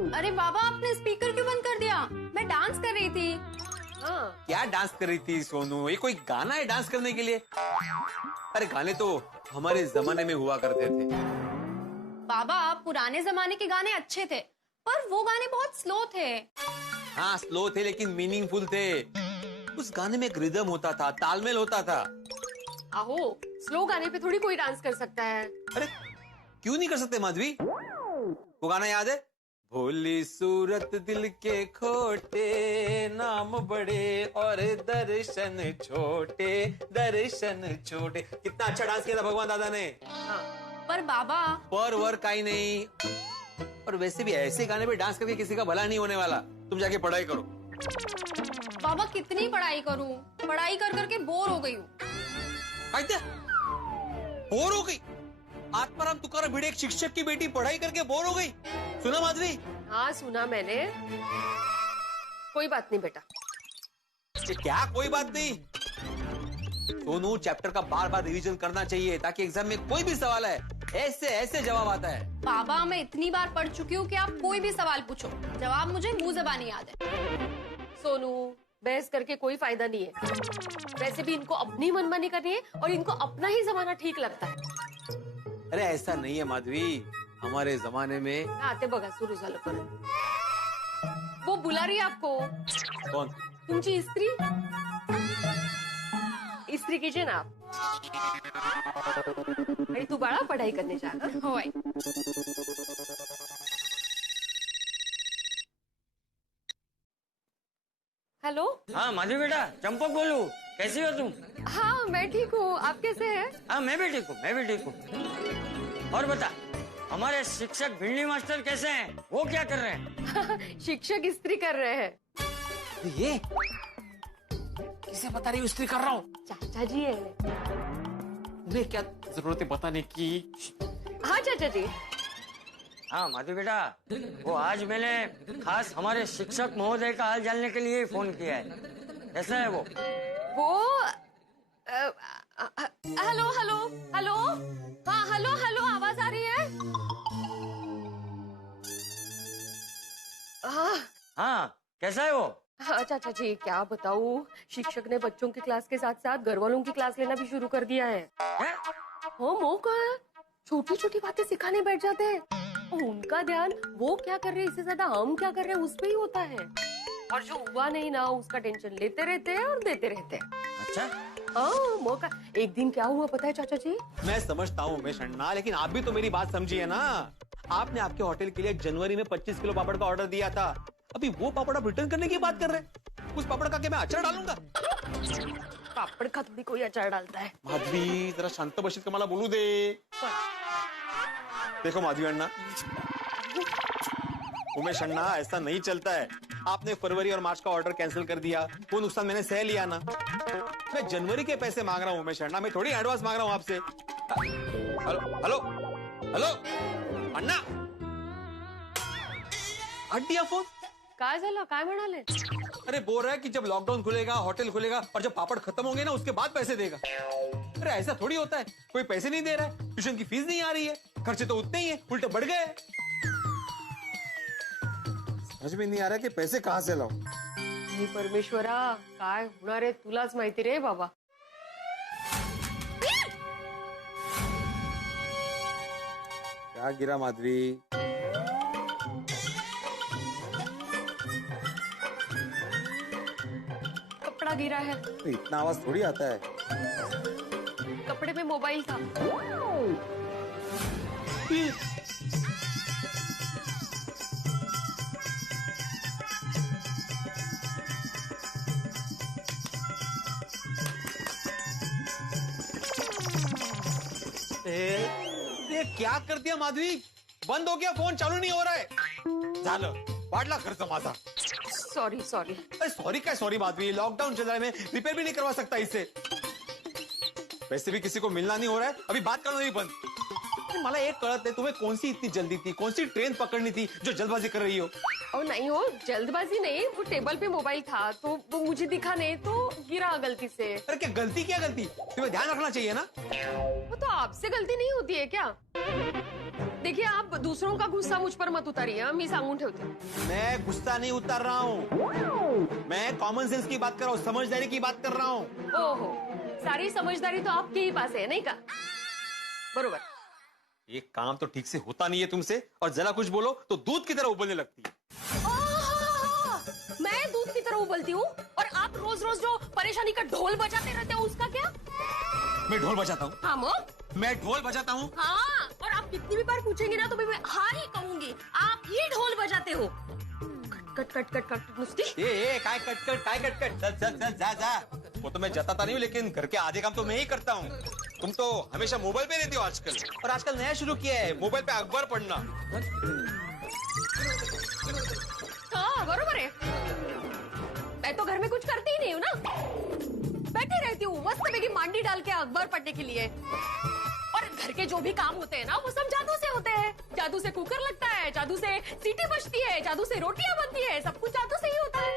अरे बाबा, आपने स्पीकर क्यों बंद कर दिया? मैं डांस कर रही थी। हाँ। क्या डांस कर रही थी सोनू? ये कोई गाना है डांस करने के लिए? अरे गाने तो हमारे जमाने में हुआ करते थे। बाबा, पुराने जमाने के गाने अच्छे थे, पर वो गाने बहुत स्लो थे। हाँ, स्लो थे लेकिन मीनिंगफुल थे। उस गाने में एक रिदम होता था, तालमेल होता था। आहो, स्लो गाने पे थोड़ी कोई डांस कर सकता है। अरे क्यों नहीं कर सकते माधवी? वो गाना याद है? भोली सूरत दिल के खोटे, नाम बड़े और दर्शन छोटे, दर्शन छोटे। कितना अच्छा डांस किया था भगवान दादा ने। हाँ। पर बाबा, पर वर का ही नहीं। और वैसे भी ऐसे गाने पे डांस करके किसी का भला नहीं होने वाला। तुम जाके पढ़ाई करो। बाबा कितनी पढ़ाई करूं? पढ़ाई कर करके बोर हो गई हूँ। बोर हो गई? आत्माराम तुकाराम भिड़े एक शिक्षक की बेटी पढ़ाई करके बोर हो गई? सुना माधवी? हाँ सुना मैंने। कोई बात नहीं बेटा। क्या कोई बात नहीं? सोनू, चैप्टर का बार बार रिवीजन करना चाहिए ताकि एग्जाम में कोई भी सवाल है ऐसे ऐसे जवाब आता है। बाबा, मैं इतनी बार पढ़ चुकी हूँ कि आप कोई भी सवाल पूछो, जवाब मुझे मुंह ज़बानी याद है। सोनू, बहस करके कोई फायदा नहीं है। वैसे भी इनको अपनी मनमानी करनी है और इनको अपना ही जमाना ठीक लगता है। अरे ऐसा नहीं है माधवी, हमारे जमाने में। आते बघा सुरू झालं परत। वो बुला रही है आपको। कौन? तुमची इस्त्री। इस्त्री कीजिए ना आप। अरे तू बाळा पढ़ाई करने जा। होय। हेलो। हाँ माधवी बेटा, चंपक बोलूं। कैसी हो तुम? हाँ मैं ठीक हूँ, आप कैसे हैं? हाँ मैं भी ठीक हूँ, मैं भी ठीक हूँ। और बता, हमारे शिक्षक भिंडी मास्टर कैसे हैं? वो क्या कर रहे हैं? शिक्षक इस्त्री कर रहे हैं। ये किसे बता रही हो इस्त्री कर रहा हूँ? चाचा जी है। तुम्हें क्या जरूरत है बताने की? हाँ चाचा जी। हाँ माधवी बेटा, वो आज मैंने खास हमारे शिक्षक महोदय का हाल जानने के लिए फोन किया है। कैसा है वो? Hello hello hello. हाँ हेलो हेलो, आवाज आ रही है? हाँ कैसा है वो? हाँ चाचा जी, क्या बताऊँ, शिक्षक ने बच्चों की क्लास के साथ साथ घर वालों की क्लास लेना भी शुरू कर दिया है। क्या? हो मौका है, छोटी छोटी बातें सिखाने बैठ जाते हैं। और उनका ध्यान वो क्या कर रहे हैं इससे ज्यादा हम क्या कर रहे हैं उस पे ही होता है। और जो हुआ नहीं ना उसका टेंशन लेते रहते हैं और देते रहते हैं। अच्छा। हाँ मौका। एक दिन क्या हुआ पता है चाचा जी? मैं समझता हूँ उमेश अन्ना, लेकिन आप भी तो मेरी बात समझिए ना। आपने आपके होटल के लिए जनवरी में 25 किलो पापड़ का ऑर्डर दिया था। अभी वो पापड़ आप रिटर्न करने की बात कर रहे हैं। उस पापड़ का क्या मैं अचार डालूंगा? पापड़ का थोड़ी कोई अचार डालता है। माधवी जरा शांत बशीत का मला बोलू दे। देखो माधवी अन्ना, उमेश अन्ना, ऐसा नहीं चलता है। आपने फरवरी और मार्च का ऑर्डर कैंसिल कर दिया, वो नुकसान मैंने सह लिया ना। मैं जनवरी के पैसे मांग रहा हूँ उमेश अन्ना, मैं थोड़ी एडवांस मांग रहा हूँ आपसे। हेलो हेलो हेलो अन्ना, हट दिया फोन। काय झालं, काय म्हणाले? अरे बोल रहा है कि जब लॉकडाउन खुलेगा, होटल खुलेगा और जब पापड़ खत्म होंगे ना उसके बाद पैसे देगा। अरे ऐसा थोड़ी होता है, कोई पैसे नहीं दे रहा है, ट्यूशन की फीस नहीं आ रही है, खर्चे तो उतने ही है, उल्टे बढ़ गए। समझ में नहीं आ रहा कि पैसे कहाँ से लाऊं। हे परमेश्वरा, काय होणार आहे तुलाच माहिती रे बाबा। क्या गिरा माधवी? कपड़ा गिरा है। तो इतना आवाज थोड़ी आता है। कपड़े में मोबाइल था। ये क्या कर दिया माधवी? बंद हो गया फोन, चालू नहीं हो रहा है। झालं, वाढला खर्च माझा। Sorry sorry. अरे सॉरी क्या सॉरी माधवी, लॉकडाउन चल रहा है, मैं रिपेयर भी नहीं करवा सकता इससे। वैसे भी किसी को मिलना नहीं हो रहा है, अभी बात करना नहीं बंद। मला एक कळत नहीं, तुम्हें कौन सी इतनी जल्दी थी, कौन सी ट्रेन पकड़नी थी जो जल्दबाजी कर रही हो? और नहीं हो जल्दबाजी नहीं, वो टेबल पे मोबाइल था तो वो मुझे दिखा नहीं तो गिरा गलती से। अरे क्या गलती, तुम्हें ध्यान रखना चाहिए ना। वो तो आपसे गलती नहीं होती है क्या? देखिए आप दूसरों का गुस्सा मुझ पर मत उतारिए, मी सांगून ठेवते. मैं गुस्सा नहीं उतार रहा हूँ, मैं कॉमन सेंस की बात कर रहा हूँ, समझदारी की बात कर रहा हूँ. ओहो, सारी समझदारी तो आपके ही पास है नहीं का? बरोबर. एक काम तो ठीक से होता नहीं है तुमसे, और जरा कुछ बोलो तो दूध की तरह उबलने लगती है. मैं दूध की तरह उबलती हूँ और आप रोज रोज जो परेशानी का ढोल बजाते रहते हो उसका क्या? मैं ढोल बजाता हूँ? हाँ मो? मैं ढोल बजाता हूँ? हाँ, और आप कितनी भी बार पूछेंगे ना तो मैं हाँ ही कहूंगी, आप ही ढोल बजाते हो. कट कट कट कट नुस्ती. ए काय कट कट काय कट कट, चल चल चल जा जा. वो तो मैं जताता नहीं हूँ, लेकिन घर के आधे काम तो मैं ही करता हूँ. तुम तो हमेशा मोबाइल पे रहती हो आजकल, और आजकल नया शुरू किया है मोबाइल पे अखबार पढ़ना. हाँ बरोबर है. मैं तो घर में कुछ करती ही नहीं हूँ ना, बैठी रहती हूँ मस्त पैकी मांडी डाल के अखबार पढ़ने के लिए. और घर के जो भी काम होते हैं ना वो सब जादू से होते हैं. जादू से कुकर लगता है, जादू से सीटी बजती है, जादू से रोटियां बनती है, सब कुछ जादू से ही होता है.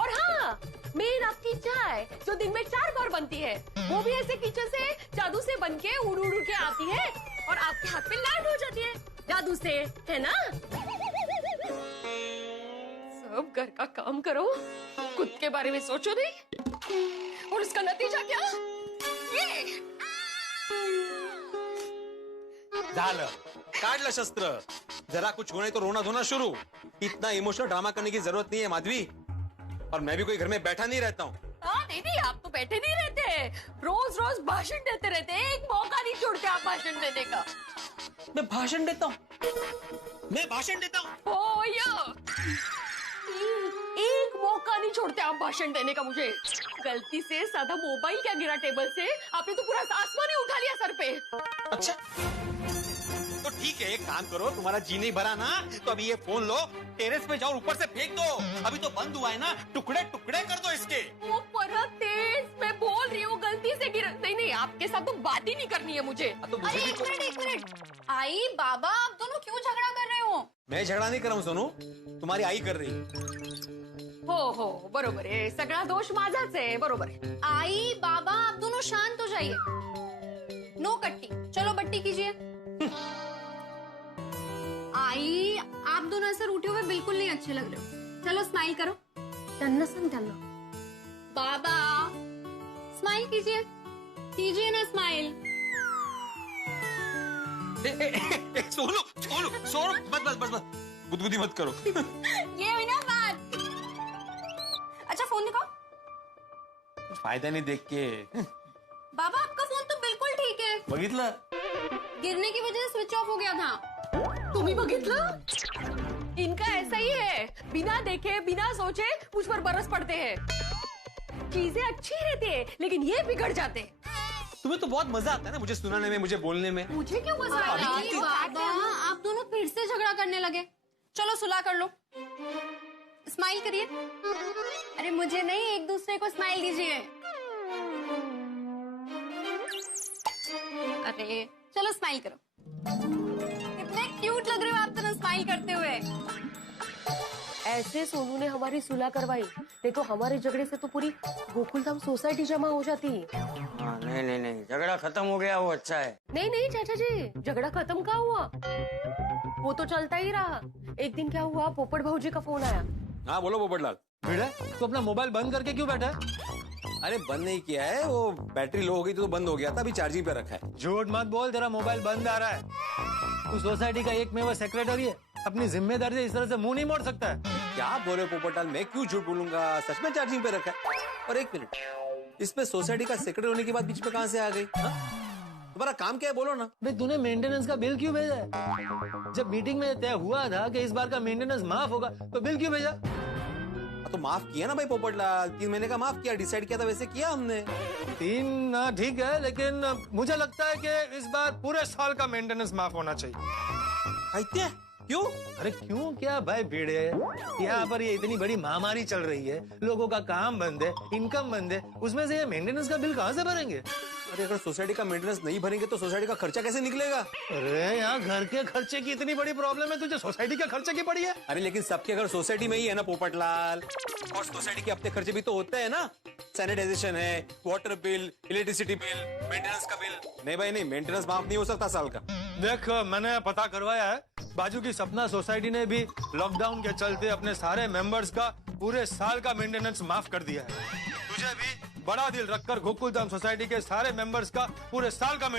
और हाँ, मेन आपकी चाय जो दिन में 4 बार बनती है वो भी ऐसे किचन से जादू से बन के उड़ उड़ के आती है और आपके हाथ पे लैंड हो जाती है जादू से, है ना? सब घर का काम करो, खुद के बारे में सोचो नहीं, और उसका नतीजा क्या? ये झालं, काढलं शस्त्र. जरा कुछ होने तो रोना धोना शुरू. इतना इमोशनल ड्रामा करने की जरूरत नहीं है माधवी, और मैं भी कोई घर में बैठा नहीं रहता हूँ. हाँ नहीं, आप तो बैठे नहीं रहते, रोज रोज भाषण देते रहते हैं, एक मौका नहीं छोड़ते आप भाषण देने का. मैं भाषण देता हूँ, मैं भाषण देता हूँ. ओ या एक मौका नहीं छोड़ते आप भाषण देने का. मुझे गलती से सादा मोबाइल क्या गिरा टेबल से, आपने तो पूरा आसमान ही उठा लिया सर पे. अच्छा तो ठीक है, एक काम करो, तुम्हारा जी नहीं भरा ना तो अभी ये फोन लो, टेरेस पे जाओ, ऊपर से फेंक दो. अभी तो बंद हुआ है ना, टुकड़े टुकड़े कर दो इसके. वो परत तेज, मैं बोल रही हूँ गलती से गिरा. नहीं नहीं, आपके साथ तो बात ही नहीं करनी है मुझे. तो मुझे भी एक मिनट. आई बाबा, आप दोनों क्यों झगड़ा कर रहे हो? मैं झगड़ा नहीं कर रहा हूँ सोनू, तुम्हारी आई कर रही. हो बरोबर आहे, सगळा दोष माझाच आहे. बरोबर आहे. आई बाबा, आप दोनों शांत हो जाइए. नो कट्टी, चलो बट्टी कीजिए. आई, आप दोनों ऐसे रूठे हुए बिल्कुल नहीं अच्छे लग रहे हो. चलो स्माइल करो. त्यांना सांग त्यांना. बाबा स्माइल कीजिए, कीजिए ना स्माइल. सोनू सोनू सोनू, बस बस बस बस, गुदगुदी मत करो. ये हुई ना बात. अच्छा फोन दिखाओ. कुछ फायदा नहीं देख के. बाबा आपका फोन तो बिल्कुल ठीक है, बघितलं, गिरने की वजह से स्विच ऑफ हो गया था. तुम्ही बघितलं? इनका ऐसा ही है, बिना देखे बिना सोचे मुझ पर बरस पड़ते हैं. चीजें अच्छी रहती है लेकिन ये बिगड़ जाते हैं. तुम्हें तो बहुत मजा आता है ना मुझे सुनाने में, मुझे बोलने में. मुझे क्यों मजा आ रहा है? बाबा आप दोनों फिर से झगड़ा करने लगे. चलो सुलह कर लो. स्माइल करिए. अरे मुझे नहीं, एक दूसरे को स्माइल दीजिए. अरे चलो स्माइल करो. कितने क्यूट लग रहे हो आप दोनों स्माइल करते हुए. ऐसे सोनू ने हमारी सुलह करवाई, नहीं तो हमारे झगड़े से तो पूरी गोकुलधाम सोसाइटी जमा हो जाती. हाँ, नहीं, झगड़ा खत्म हो गया, वो अच्छा है. नहीं नहीं चाचा जी, झगड़ा खत्म कहाँ हुआ, वो तो चलता ही रहा. एक दिन क्या हुआ, पोपट भाऊजी का फोन आया. हाँ बोलो पोपटलाल. बेटा तू अपना मोबाइल बंद करके क्यों बैठा है? अरे बंद नहीं किया है, वो बैटरी लो हो गई तो बंद हो गया था, अभी चार्जिंग पे रखा है. झूठ मत बोल, तेरा मोबाइल बंद आ रहा है. तू सोसाइटी का एकमेव सेक्रेटरी है, अपनी जिम्मेदारी से इस तरह से मुंह नहीं मोड़ सकता है. क्या बोले पोपटलाल, मैं क्यों झूठ बोलूंगा, सच में चार्जिंग पे रखा है. और एक मिनट, इसमें सोसाइटी का सेक्रेटरी होने की बात बीच में कहाँ से आ गई? तुम्हारा काम क्या है बोलो ना. भाई तूने मेंटेनेंस का बिल क्यों भेजा है? जब मीटिंग में तय हुआ था कि इस बार का मेंटेनेंस माफ होगा तो बिल क्यों भेजा? तो माफ किया ना भाई पोपटलाल, 3 महीने का माफ किया, डिसाइड किया था वैसे किया हमने. 3 ठीक है, लेकिन मुझे लगता है कि इस बार पूरे साल का मेंटेनेंस माफ होना चाहिए. कहते क्यों? अरे क्यों क्या भाई भीड़ है? यहाँ पर ये इतनी बड़ी महामारी चल रही है, लोगों का काम बंद है, इनकम बंद है, उसमें से ये मेंटेनेंस का बिल कहाँ से भरेंगे? अरे अगर सोसाइटी का मेंटेनेंस नहीं भरेंगे तो सोसाइटी का खर्चा कैसे निकलेगा? अरे यहाँ घर के खर्चे की इतनी बड़ी प्रॉब्लम है, तुझे सोसाइटी के खर्चे की पड़ी है? अरे लेकिन सबके घर सोसाइटी में ही है ना पोपटलाल, और सोसाइटी के अपने खर्चे भी तो होते हैं ना। सैनिटाइजेशन है, water bill, electricity bill, maintenance का बिल। नहीं भाई नहीं, मेंटेनेंस माफ नहीं हो सकता साल का। देख मैंने पता करवाया है, बाजू की सपना सोसाइटी ने भी लॉकडाउन के चलते अपने सारे मेंबर्स का पूरे साल का मेंटेनेंस माफ कर दिया है। तुझे भी बड़ा दिल रखकर गोकुलधाम सोसाइटी के सारे मेंबर्स का पूरे साल का